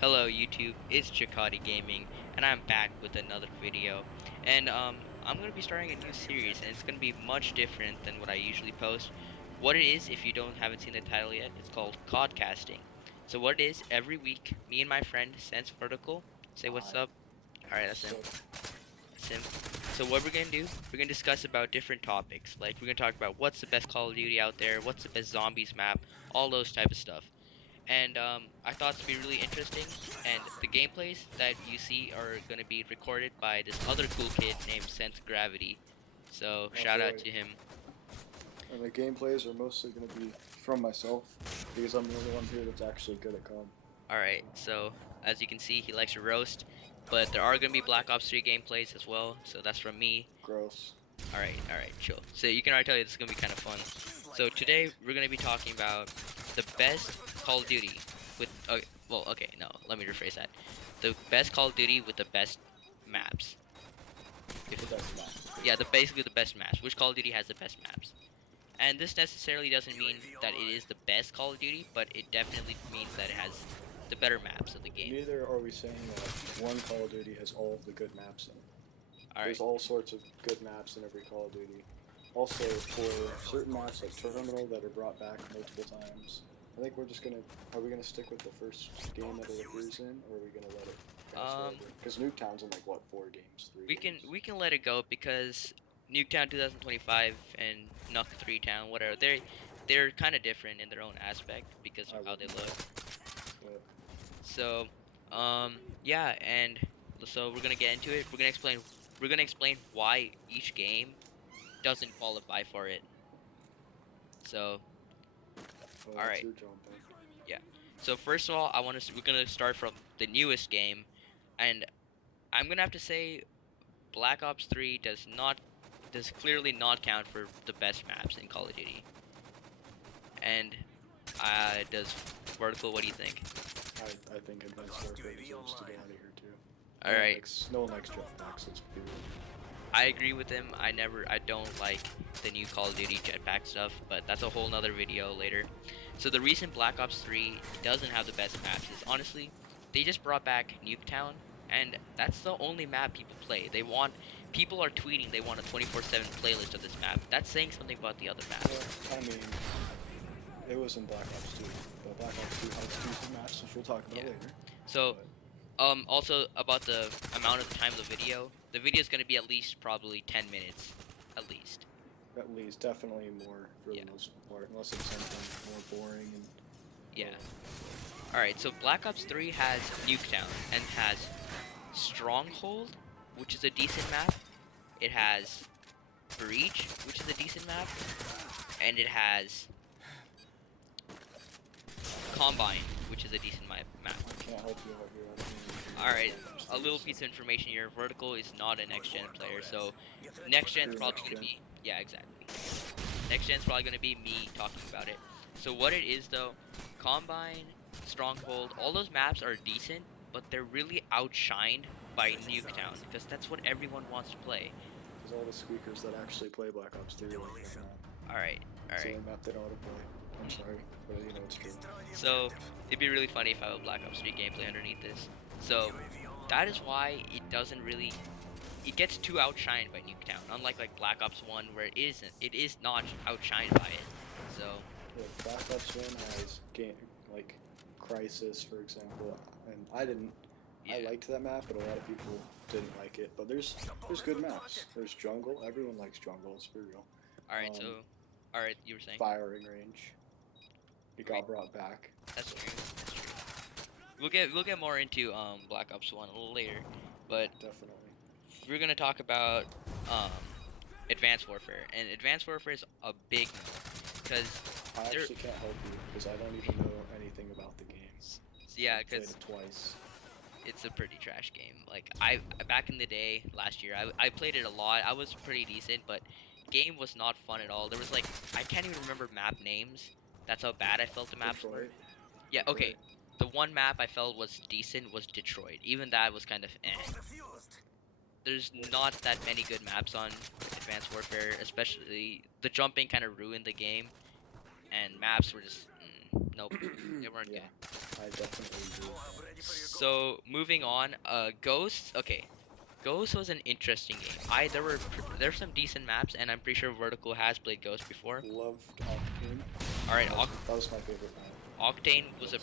Hello YouTube, it's Chakati Gaming, and I'm back with another video. And I'm gonna be starting a new series, and it's gonna be much different than what I usually post. What it is, if you haven't seen the title yet, it's called Codcasting. So what it is, every week, me and my friend Sense Vertical say what's Hi. up. All right, that's him. So, That's him. So what we're gonna do, we're gonna discuss about different topics. Like we're gonna talk about what's the best Call of Duty out there, what's the best zombies map, all those type of stuff. And I thought it'd be really interesting. And the gameplays that you see are gonna be recorded by this other cool kid named Sense Gravity. So that's shout out right. to him. And the gameplays are mostly going to be from myself because I'm the only one here that's actually good at COD. All right. So as you can see, he likes to roast, but there are gonna be Black Ops 3 gameplays as well. So that's from me. Gross. All right, chill. So you can already tell you this is gonna be kind of fun. So today we're gonna be talking about the best Call of Duty with. Well, okay, no, let me rephrase that. The best Call of Duty with the best maps. The best map. Yeah, basically the best maps. Which Call of Duty has the best maps? And this necessarily doesn't mean that it is the best Call of Duty, but it definitely means that it has the better maps of the game. Neither are we saying that one Call of Duty has all of the good maps in it. All right. There's all sorts of good maps in every Call of Duty. Also, for certain maps like Terminal that are brought back multiple times, I think we're just gonna. Are we gonna stick with the first game that it appears in, or are we gonna let it pass Um, forever? Because Nuketown's in like what, 4 games, 3 games? we can let it go because Nuketown 2025 and Nuke 3 Town, whatever, they're kind of different in their own aspect because of how they look. But So, yeah, and so we're gonna get into it. We're gonna explain why each game doesn't qualify for it. So, all that's right, your jumping. yeah. So first of all, we're gonna start from the newest game, and I'm gonna have to say Black Ops 3 does clearly not count for the best maps in Call of Duty. And does Vertical? What do you think? I think Advanced Warfare deserves to get out of here too. All right, No one likes jetpacks, let's be real. I agree with him. I don't like the new Call of Duty jetpack stuff, but that's a whole nother video later. So the reason Black Ops 3 doesn't have the best maps is honestly, they just brought back Nuketown, and that's the only map people play. People are tweeting they want a 24/7 playlist of this map. That's saying something about the other maps. Well, I mean, it was in Black Ops 2, but Black Ops 2 has decent maps, which we'll talk about Yeah. later. So But also about the amount of the time of the video. The video is going to be at least probably 10 minutes, at least. at least, definitely more for Yeah. the most part, unless it's something more boring and. Yeah. All right. So Black Ops 3 has Nuketown and has Stronghold, which is a decent map. It has Breach, which is a decent map, and it has Combine, which is a decent map. I can't help you out here. I don't know. All right. A little piece of information here. Vertical is not a next gen player, so next gen's True, probably next gonna gen. be exactly. Next gen's probably gonna be me talking about it. So what it is though, Combine, Stronghold, all those maps are decent, but they're really outshined by Nuketown because that's what everyone wants to play. Because all the squeakers that actually play Black Ops 3 like that map. All right, all It's the right. only map they don't want to play. I'm sorry, but it's true. So it'd be really funny if I have a Black Ops 3 gameplay underneath this. So that is why it doesn't really. It gets too outshined by Nuketown, unlike Black Ops 1 where it is not outshined by it. So Yeah, Black Ops 1 has game like Crisis, for example, and I yeah. liked that map, but a lot of people didn't like it. But there's good maps. There's Jungle. Everyone likes Jungle. Let's be real. All right, so Um, all right, you were saying Firing range. It got brought back. that's true. That's true. We'll get more into Black Ops 1 a little later, but Definitely. we're gonna talk about um Advanced Warfare, and Advanced Warfare is a big because I there, actually can't help you because I don't even know anything about the game. yeah, I played because it twice. it's a pretty trash game. Like I back in the day last year, I played it a lot. I was pretty decent, but game was not fun at all. There was I can't even remember map names. That's how bad I felt the maps were. Detroit. Yeah, okay. Detroit. The one map I felt was decent was Detroit. Even that was kind of eh. There's not that many good maps on Advanced Warfare, especially the jumping kind of ruined the game, and maps were just nope, they weren't Yeah, good. I definitely agree. So moving on, Ghosts. Okay, Ghost was an interesting game. There's some decent maps, and I'm pretty sure Vertical has played Ghost before. Loved Octane. All right, That was my favorite map. Octane was Yes.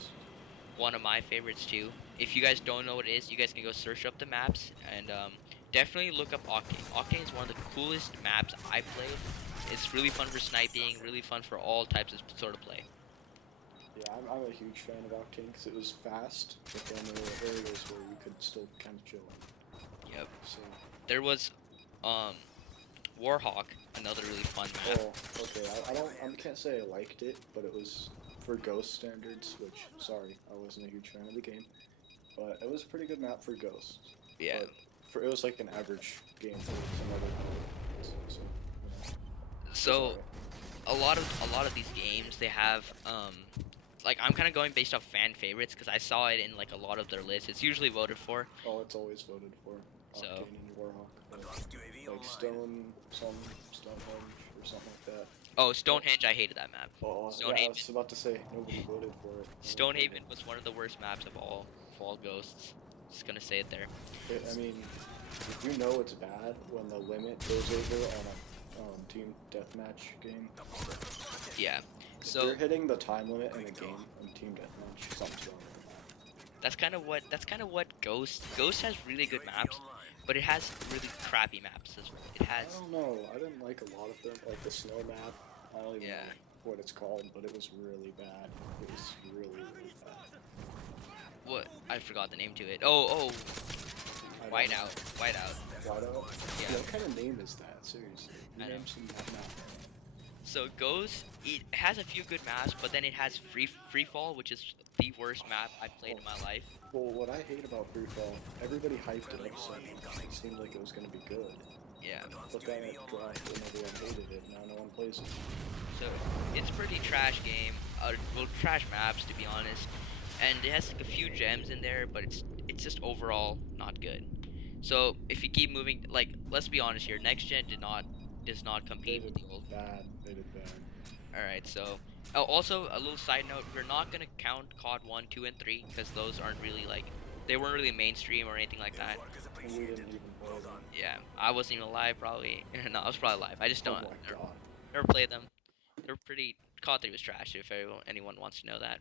one of my favorites too. If you guys don't know what it is, you guys can go search up the maps and definitely look up Octane. Octane is one of the coolest maps I played. It's really fun for sniping, really fun for all types of sort of play. Yeah, I'm a huge fan of Octane because it was fast, but then there were areas where you could still kind of chill in. Yep. So, There was Warhawk, another really fun map. oh, okay. I can't say I liked it, but it was for Ghost standards, which, sorry, I wasn't a huge fan of the game, but it was a pretty good map for Ghost. Yeah. But it was like an average game for some other games, so, you know, So alright. a lot of these games they have like I'm kind of going based off fan favorites because I saw it in like a lot of their lists. It's usually voted for. Oh, it's always voted for. So- Octane and Warhawk. Like Stonehenge or something like that. Oh, Stonehenge, I hated that map. Oh, yeah, I Stonehaven. was about to say, nobody voted for it. Stonehaven was one of the worst maps of all Ghosts. Just gonna say it there. I mean, you know it's bad when the limit goes over on a team deathmatch game. Yeah. If So you're hitting the time limit in a game on team deathmatch, something's wrong with the map. that's kind of what Ghost has really good maps, but it has really crappy maps as well. It I has don't know. I didn't like a lot of them, like the snow map. I don't even Yeah. know what it's called, but it was really bad. It was really, really bad. what I forgot the name to it. Oh, I don't Whiteout. know. Whiteout? Yeah. What kind of name is that? Seriously. You I know. name some map. So Ghost, it has a few good maps, but then it has Free Fall, which is the worst map I've played in my life. Well, what I hate about Free Fall, everybody hyped it up so much. It seemed like it was going to be good. Yeah. But then it dropped and everyone hated it. Now no one plays it. So it's pretty trash game. Well, trash maps to be honest, and it has like a few gems in there, but it's just overall not good. So if you keep moving, like let's be honest here, next gen does not They compete with did the old. bad. They did bad. All right, so also a little side note, we're not gonna count COD 1, 2, and 3 because those aren't really like they weren't really mainstream or anything like that. And we didn't even play them. Yeah, I wasn't even alive probably. No, I was probably alive. I just Oh don't my god. never played them. They're pretty. COD 3 was trash if anyone wants to know that.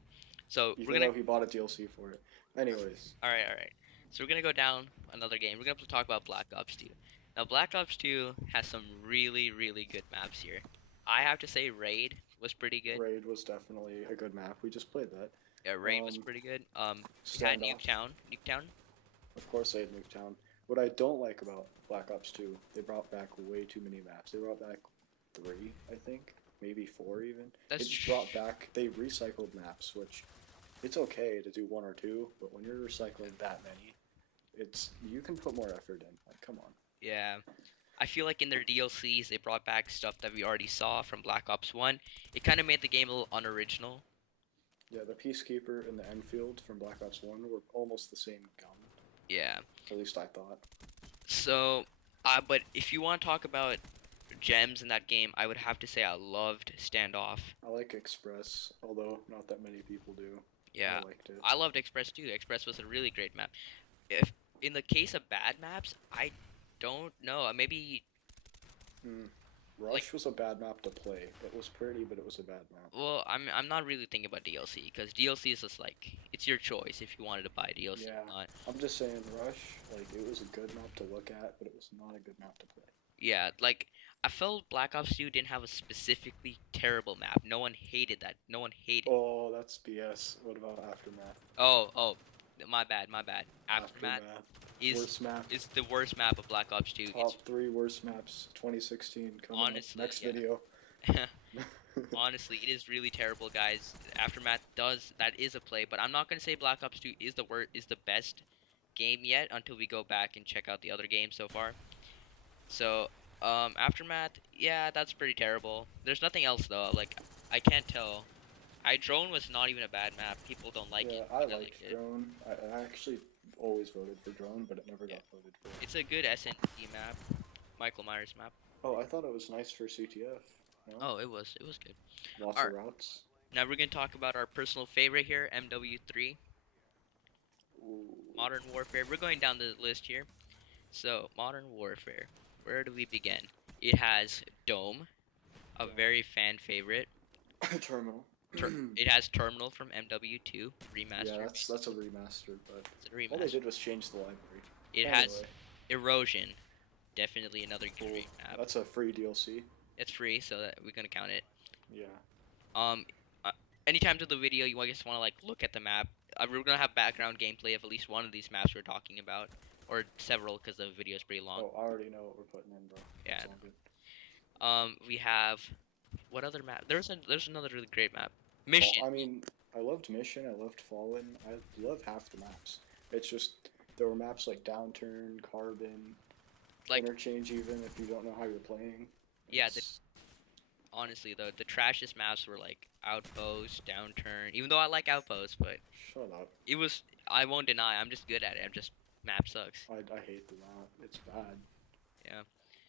So we're Even gonna. though he bought a DLC for it. Anyways. All right. So we're gonna go down another game. We're gonna talk about Black Ops 2. Now Black Ops 2 has some really good maps here. I have to say Raid was pretty good. Raid was definitely a good map. We just played that. Yeah, Raid was pretty good. We had Standoff. Nuketown. Of course they had Nuketown. What I don't like about Black Ops 2, they brought back way too many maps. They brought back 3, I think. Maybe 4 even. That's They just brought back, they recycled maps, which it's okay to do 1 or 2, but when you're recycling that many, you can put more effort in. Like, come on. Yeah. I feel like in their DLCs they brought back stuff that we already saw from Black Ops 1. It kind of made the game a little unoriginal. Yeah, the Peacekeeper and the Enfield from Black Ops 1 were almost the same gun. Yeah. At least I thought. So, but if you want to talk about gems in that game, I would have to say I loved Standoff. I like Express, although not that many people do. Yeah, I liked it. I loved Express too. Express was a really great map. If in the case of bad maps, I don't know. Maybe Rush was a bad map to play. It was pretty, but it was a bad map. well, I'm not really thinking about DLC because DLC is just like it's your choice if you wanted to buy DLC Yeah. or not. I'm just saying, Rush, like, it was a good map to look at, but it was not a good map to play. Yeah, like I felt Black Ops 2 didn't have a specifically terrible map. No one hated that. No one hated. Oh, that's BS. What about Aftermath? Oh, my bad. Aftermath Worst map. is the worst map of Black Ops 2. Top 3 worst maps, 2016. Coming Honestly, up next yeah. video. Honestly, it is really terrible, guys. Aftermath that is a play, but I'm not gonna say Black Ops 2 is the best game yet until we go back and check out the other games so far. So, Aftermath, yeah, that's pretty terrible. There's nothing else though. Like, I can't tell. Drone was not even a bad map. People don't like Yeah, it. I but liked liked it. Drone. I actually always voted for Drone, but it never got voted for. It's a good SND map, Michael Myers map. Oh, I thought it was nice for CTF. No? Oh, it was good. Lots Alright. of routes. Now we're gonna talk about our personal favorite here, MW3. Ooh, Modern Warfare. We're going down the list here. So, Modern Warfare. Where do we begin? It has Dome, a Yeah. very fan favorite. Terminal. It has Terminal from MW2 Yeah, remastered. that's a remaster, but It's a all they remaster. did was change the library. It has Anyway, Erosion, definitely another cool. great map. That's a free DLC. It's free, so that we're gonna count it. Yeah. Um, uh, anytime to the video, you just want to like look at the map. We're gonna have background gameplay of at least one of these maps we're talking about, or several, because the video is pretty long. Oh, I already know what we're putting in, bro. Yeah. It's all good. We have what other map? There's another really great map. Mission. I mean, I loved Mission. I loved Fallen. I love half the maps. It's just there were maps like Downturn, Carbon, Like, Interchange. Even if you don't know how you're playing. yeah, It's, honestly though, the trashiest maps were like Outpost, Downturn. Even though I like Outpost, but shut up. it was. I won't deny. I'm just good at it. I'm just map sucks. I hate the map. It's bad. Yeah.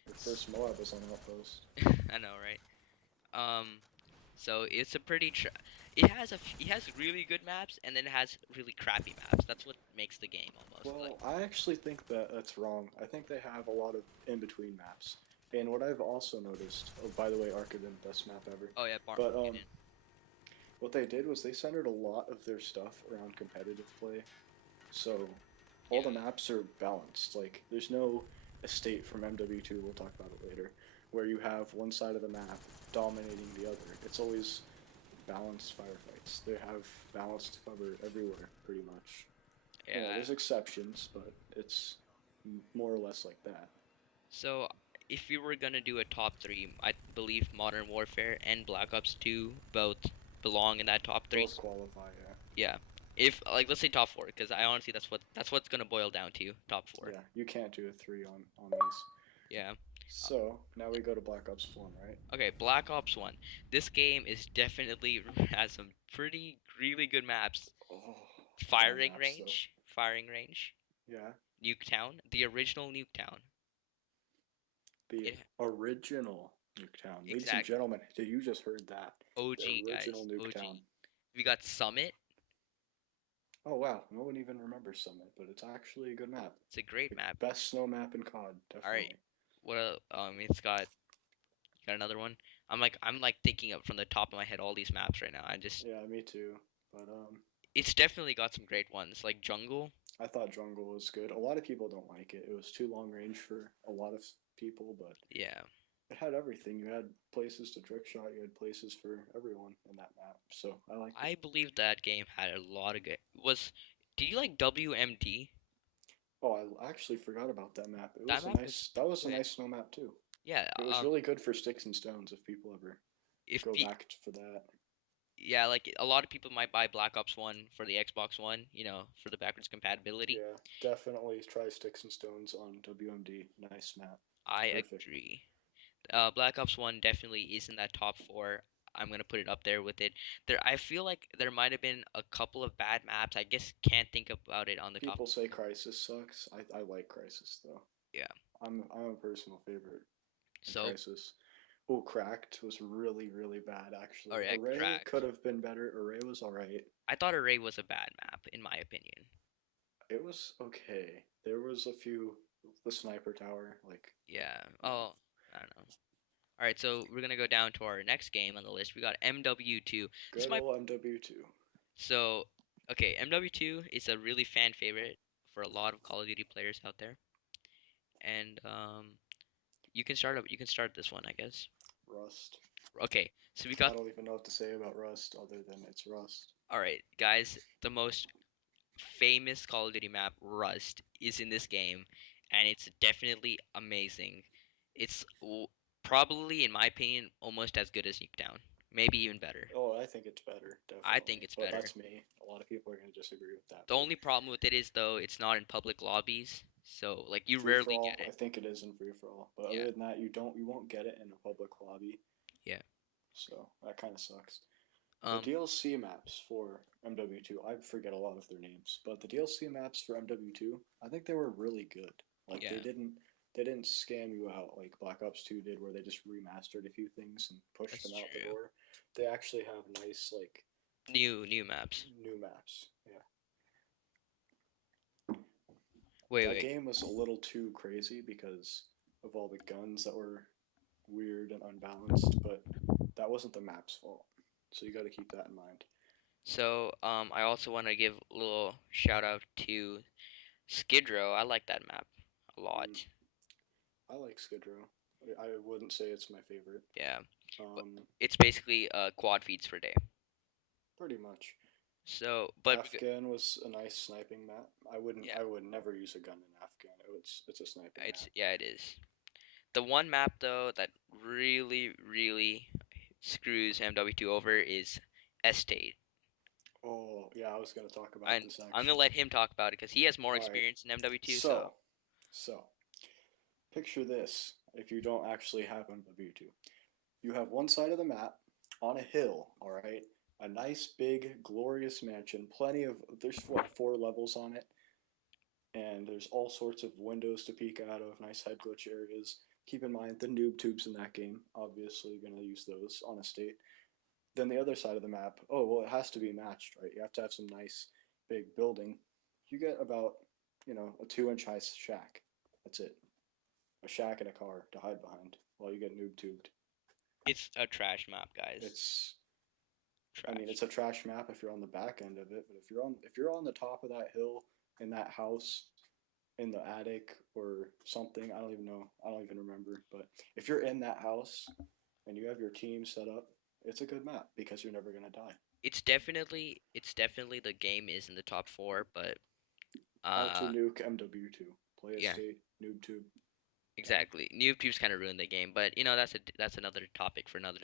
The first Moab was on Outpost. I know, right? So it's a pretty. It has it has really good maps, and then it has really crappy maps. That's what makes the game almost. Well, I actually think that that's wrong. I think they have a lot of in-between maps. And what I've also noticed, oh, by the way, Arkaden, best map ever. Oh yeah, But what they did was they centered a lot of their stuff around competitive play. So all the maps are balanced. Like there's no estate from MW2, we'll talk about it later, where you have one side of the map dominating the other. It's always balanced firefights. They have balanced cover everywhere, pretty much. yeah. Yeah, there's exceptions, but it's more or less like that. So if you were gonna do a top three, I believe Modern Warfare and Black Ops 2 both belong in that top three. Both qualify, yeah. Yeah. If like let's say top four, because I honestly that's what's gonna boil down to top four. Yeah, you can't do a 3 on these. Yeah. So, now we go to Black Ops 1, right? Okay, Black Ops 1. This game is definitely has some pretty really good maps. Oh, Firing maps, though. range, firing range, Yeah, Nuketown, the original Nuketown. the It original Nuketown. Ladies and exactly gentlemen, you just heard that. OG The original guys, OG. Nuketown. We got Summit. Oh wow, no one even remembers Summit, but it's actually a good map. It's a great The map. best snow map in COD, All right. definitely. It's got another one. I'm like thinking up from the top of my head all these maps right now. Yeah, me too. But It's definitely got some great ones like Jungle. I thought Jungle was good. A lot of people don't like it. It was too long range for a lot of people, but Yeah. it had everything. You had places to trick shot. You had places for everyone in that map. So I liked it. I believe that game had a lot of good. Do you like WMD? Oh, I actually forgot about that map. It That was a map was nice. That was a good. nice snow map too. Yeah. It was really good for sticks and stones if people ever If go the back for that. Yeah, like a lot of people might buy Black Ops 1 for the Xbox One, for the backwards compatibility. Yeah, definitely try sticks and stones on WMD. Nice map. I Perfect. agree. Black Ops 1 definitely is in that top 4. I'm gonna put it up there with it. I feel like there might have been a couple of bad maps. I guess can't think about it on the top. People say Crisis sucks. I like Crisis though. Yeah. I'm a personal favorite in So, Crisis. Oh, Cracked was really bad actually. oh yeah, Array Cracked. could have been better. Array was alright. I thought Array was a bad map, in my opinion. It was okay. There was a few the sniper tower like Yeah. Oh, I don't know. All right, so we're gonna go down to our next game on the list. We got MW2. good old MW2. So, okay, MW2 is a really fan favorite for a lot of Call of Duty players out there, and you can start this one, I guess. Rust. Okay, so we I got. don't even know what to say about Rust other than it's Rust. All right, guys, the most famous Call of Duty map, Rust, is in this game, and it's definitely amazing. It's probably, in my opinion, almost as good as Nuketown, maybe even better. Oh, I think it's better, I definitely. think it's But better. that's me. A lot of people are gonna disagree with that. The only problem with it is though it's not in public lobbies, so like you Free for rarely all, get I it. think it is in free for all. But Yeah, other than that, you won't get it in a public lobby. yeah. So that kind of sucks. The Um, DLC maps for MW2, I forget a lot of their names, but the DLC maps for MW2, I think they were really good. Like yeah, they didn't scam you out like Black Ops 2 did where they just remastered a few things and pushed that's them out the true. door. They actually have nice like New maps. new maps. Yeah. Wait, That wait. game was a little too crazy because of all the guns that were weird and unbalanced, but that wasn't the map's fault. So you got to keep that in mind. So, I also want to give a little shout out to Skid Row. I like that map a lot. Mm, I like Skid Row. I wouldn't say it's my favorite. Yeah, but Um, it's basically quad feeds per day. Pretty much. So, but Afghan was a nice sniping map. yeah, I would never use a gun in Afghan. It's a sniping map. it is. The one map though that really screws MW2 over is Estate. Oh yeah, I was gonna talk about And this I'm gonna actually. let him talk about it because he has more All right. experience in MW2. So, So so picture this. If you don't actually have MW2, you have one side of the map on a hill. All right. A nice big glorious mansion. Plenty of there's what 4 levels on it, and there's all sorts of windows to peek out of. Nice head glitch areas. Keep in mind the noob tubes in that game. Obviously, you're gonna use those on a state. Then the other side of the map, oh, well, it has to be matched, right? You have to have some nice big building. You get about, a 2 inch high shack. That's it. A shack and a car to hide behind while you get noob tubed. it's a trash map, guys. It's, I mean, Trash. it's a trash map if you're on the back end of it, but if you're on the top of that hill in that house in the attic or something, I don't even know. I don't even remember. But if you're in that house and you have your team set up, it's a good map because you're never gonna die. It's definitely the game is in the top four, but How to uh, nuke MW2. Play a yeah, state, noob tube, done. exactly. New tubes kind of ruined the game, but that's another topic for another.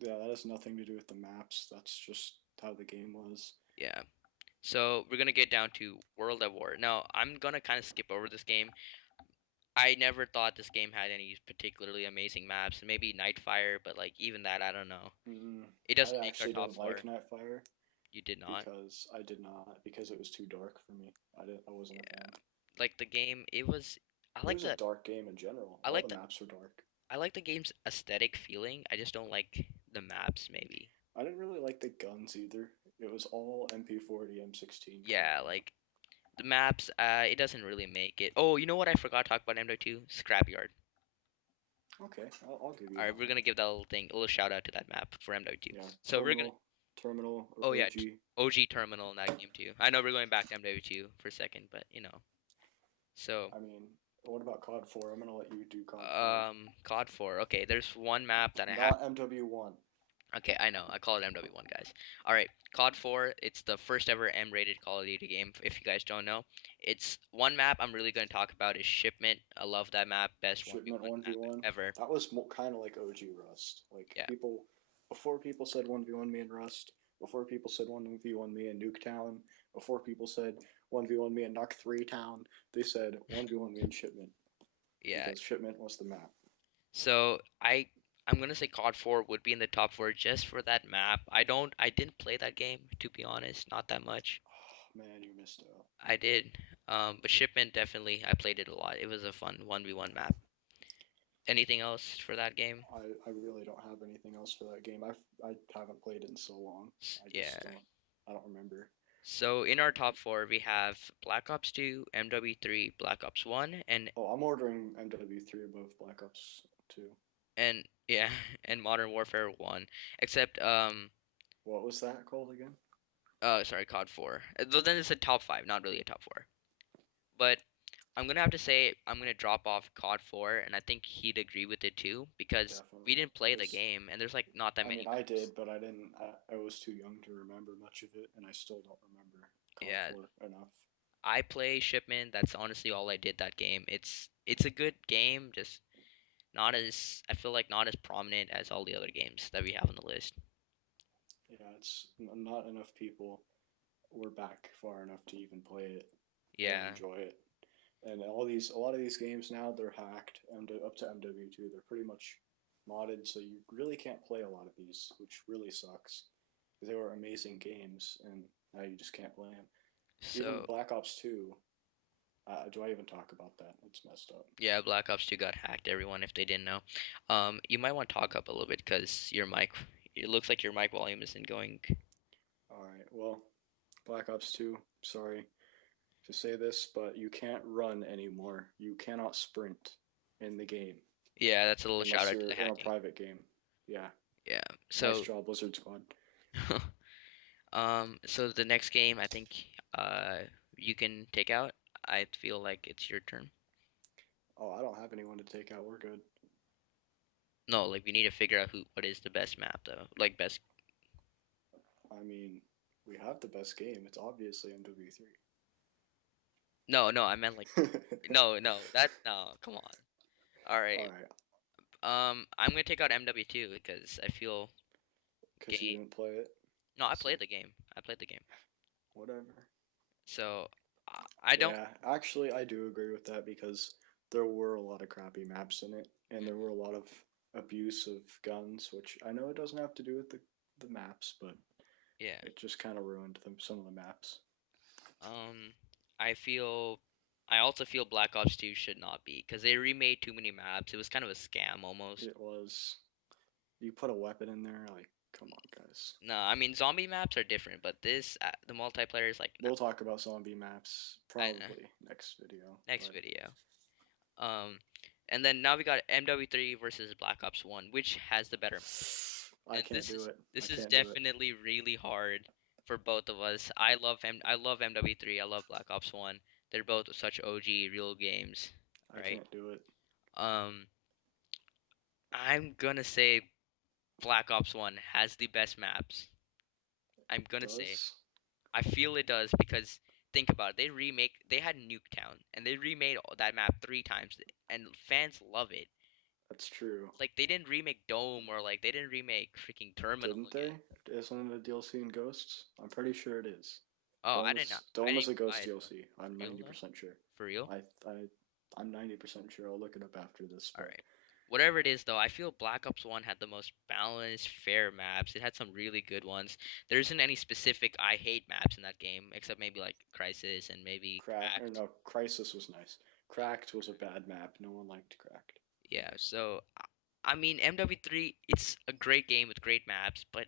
That has nothing to do with the maps. That's just how the game was. Yeah. So we're gonna get down to World at War. Now I'm gonna kind of skip over this game. I never thought this game had any particularly amazing maps. Maybe Nightfire, but like even that, I don't know. Mm, It I doesn't make our actually top don't four. like Nightfire You did not. because I did not because it was too dark for me. I wasn't a Yeah. fan. Like the game, it was. I It like was a the. dark game in general. I All like the the. maps were dark. I like the game's aesthetic feeling. I just don't like the maps. Maybe. I didn't really like the guns either. It was all MP40, M16 Yeah, combo. like the maps. It doesn't really make it. Oh, you know what? I forgot to talk about MW2 Scrapyard. Okay, I'll give you All right, that we're one. gonna give that little thing, a little shout out to that map for MW2. Yeah, So we're gonna. terminal Oh yeah, OG. OG Terminal in that game too. I know we're going back to MW2 for a second, but So, I mean, what about COD 4? I'm gonna let you do COD 4. COD 4. Okay, there's one map that I have. Not MW1. Okay, I know. I call it MW1, guys. All right, COD 4. It's the first ever M-rated Call of Duty game. If you guys don't know, it's one map I'm really going to talk about is Shipment. I love that map. Best Shipment 1v1 map 1v1. ever. That was kind of like OG Rust. Like Yeah, before people said 1v1 me in Rust, before people said 1v1 me in Nuketown, before people said 1v1 me in Nuck 3 Town, they said 1v1 me in Shipment yeah. because Shipment was the map. So I'm gonna say COD 4 would be in the top four just for that map. I didn't play that game to be honest, not that much. Oh, man, you missed out. I did, but Shipment definitely I played it a lot. It was a fun 1v1 map. Anything else for that game? I really don't have anything else for that game. I haven't played it in so long. I Yeah. just don't. I don't remember. So in our top four, we have Black Ops 2, MW3, Black Ops 1, Oh, I'm ordering MW3 above Black Ops 2. and yeah, and Modern Warfare 1. Except What was that called again? sorry, COD 4. Though then it's a top five, not really a top four. But I'm gonna have to say I'm gonna drop off COD 4, and I think he'd agree with it too because we Definitely. didn't play the This, game, and there's like not that I many mean, I maps. did, but I didn't. I was too young to remember much of it, and I still don't remember COD Yeah, 4 enough. I play Shipment. That's honestly all I did that game. It's a good game, just not as I feel like not as prominent as all the other games that we have on the list. Yeah, not enough people were back far enough to even play it or Yeah. enjoy it. And a lot of these games now they're hacked up to MW2. They're pretty much modded, so you really can't play a lot of these, which really sucks. They were amazing games, and now you just can't play them. Even So Black Ops 2. Do I even talk about that? It's messed up. yeah, Black Ops 2 got hacked. Everyone, if they didn't know, you might want to talk up a little bit because your mic. It looks like your mic volume isn't going. All right. Well, Black Ops 2. Sorry. to say this, but you can't run anymore. You cannot sprint in the game Yeah, that's a little shout unless out to you're the in a hacking. private game. Yeah, Yeah. nice So, job, Blizzard Squad. so the next game, I think, uh, you can take out. I feel like it's your turn. Oh, I don't have anyone to take out. We're good. No, like we need to figure out what is the best map though. Like best. I mean, we have the best game. It's obviously MW3. No, no, I meant like no, no. That no. Come on. All All right. right, I'm gonna take out MW2 because I feel because you game. didn't play it. No, I So played the game. I played the game. whatever. So I don't. Yeah, actually, I do agree with that because there were a lot of crappy maps in it, and there were a lot of abuse of guns, which I know it doesn't have to do with the maps, but Yeah. it just kind of ruined some of the maps. Um. I feel. I also feel Black Ops 2 should not be because they remade too many maps. It was kind of a scam almost. It was, you put a weapon in there, like, come on, guys. No, I mean zombie maps are different, but this the multiplayer is like nah, We'll talk about zombie maps nah, probably next video, next but video. Um, and then now we got MW3 versus Black Ops 1, which has the better map. I And can't do it. I this is can't do it. definitely really hard for both of us. I love MW3. I love Black Ops 1. They're both such OG real games, I right? can't do it. Um, I'm gonna say Black Ops 1 has the best maps. I'm gonna say Does? I feel it does because think about it. They had Nuketown and they remade that map 3 times and fans love it. That's true. Like they didn't remake Dome or like they didn't remake freaking Terminal Didn't again. they? Isn't it a DLC in Ghosts? I'm pretty sure it is. Oh, I Dome didn't is a even buy Ghost it though. DLC. I'm For real though? 90% sure. For real? I I'm 90% sure. I'll look it up after this. All But right. Whatever it is though, I feel Black Ops 1 had the most balanced, fair maps. It had some really good ones. There isn't any specific I hate maps in that game except maybe like Crisis and maybe Cracked. No, Crisis was nice. Cracked was a bad map. No one liked Cracked. Yeah, so I mean MW3 it's a great game with great maps, but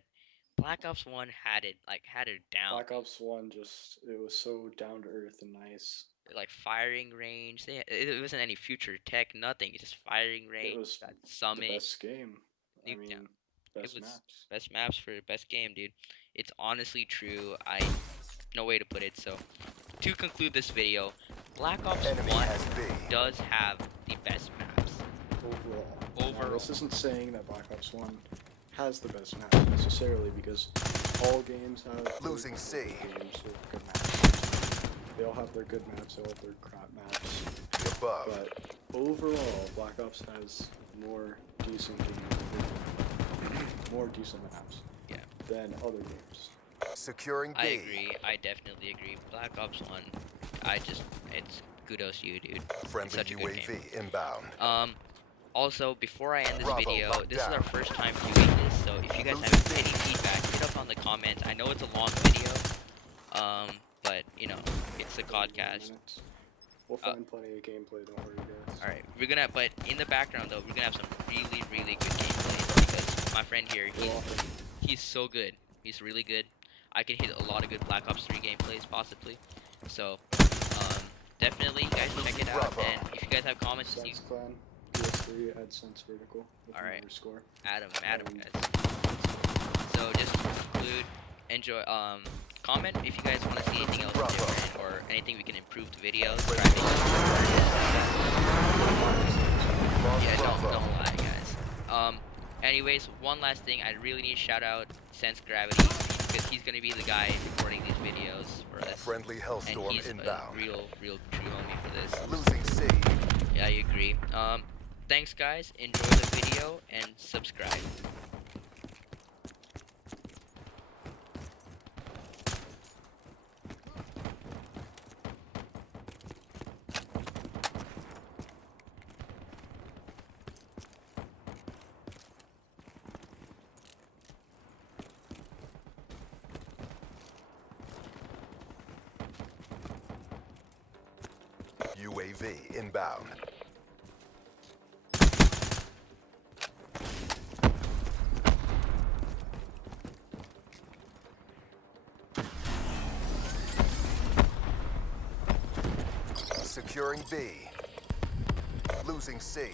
Black Ops 1 had it down. Black Ops 1 just it was so down to earth and nice. Like firing range. It wasn't any future tech, nothing. It's just firing It range. was Got the Summit, best game. I Nuketown. mean, It best was maps. best maps for best game, dude. It's honestly true. No way to put it. So to conclude this video, Black Ops Enemy 1 has B. does have the best maps. Overall. Now, Overall. this isn't saying that Black Ops 1 has the best maps necessarily because all games have Losing C. games with good maps. They all have their good maps, they all have their crap maps. Above. But overall, Black Ops has more decent more decent maps Yeah. than other games. Securing B. I agree. I definitely agree. Black Ops 1, it's kudos to you, dude. It's Friendly such a good game. UAV inbound. Also, before I end this Bravo, video, locked this is our down. first time doing this, so if you guys have any feedback, hit up on the comments. I know it's a long video, but you know, it's a Codcast. We'll find plenty of gameplay, don't worry guys. Alright, but in the background though, we're gonna have some really, really good gameplay because my friend here, he's so good. He's really good. I can hit a lot of good Black Ops 3 gameplays possibly. So, definitely you guys check it out, Bravo. and if you guys have comments, just Sense Clan, PS3, AdSense Vertical with an Alright. underscore. Adam, guys. So just conclude, enjoy, comment if you guys want to see anything else Bravo. different or anything we can improve the videos. Yeah, don't lie, guys. Anyways, one last thing, I really need to shout out Sense Gravity because he's gonna be the guy recording these videos for us. Friendly And Hellstorm he's inbound. a real true homie for this. Losing C. Yeah, I agree. Thanks guys, enjoy the video and subscribe. UAV inbound. Securing B. Losing C.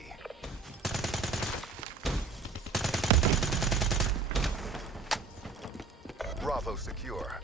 Bravo secure.